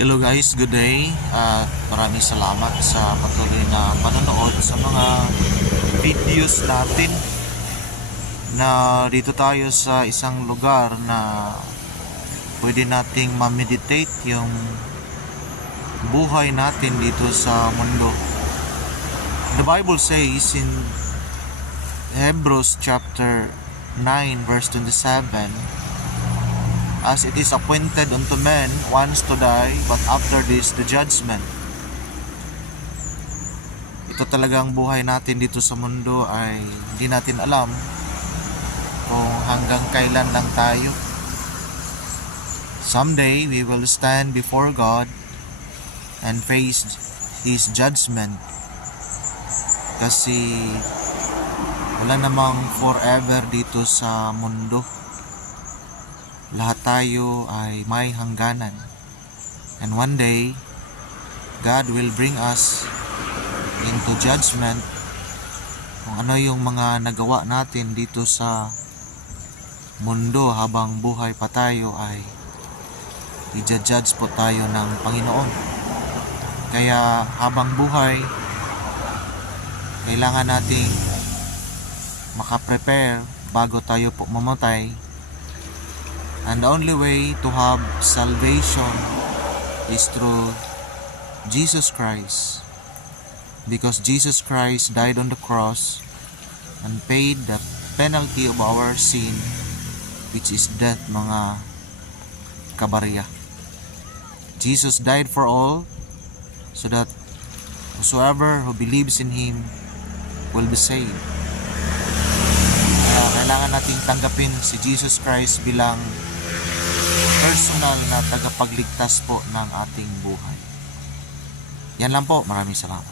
Hello guys, good day at maraming salamat sa patuloy na panonood sa mga videos natin na dito tayo sa isang lugar na pwede nating ma-meditate yung buhay natin dito sa mundo. The Bible says in Hebrews chapter 9 verse 27, as it is appointed unto men once to die, but after this the judgment. Ito talagang buhay natin dito sa mundo ay hindi natin alam kung hanggang kailan lang tayo. Someday we will stand before God and face His judgment, kasi wala namang forever dito sa mundo. Lahat tayo ay may hangganan. And one day, God will bring us into judgment kung ano yung mga nagawa natin dito sa mundo habang buhay pa tayo, ay i-judge po tayo ng Panginoon. Kaya habang buhay, kailangan nating makaprepare bago tayo po mamatay. And the only way to have salvation is through Jesus Christ, because Jesus Christ died on the cross and paid the penalty of our sin, which is death, mga kabarya. Jesus died for all, so that whosoever who believes in Him will be saved. Kailangan nating tanggapin si Jesus Christ bilang personal na tagapagligtas po ng ating buhay. Yan lang po. Maraming salamat.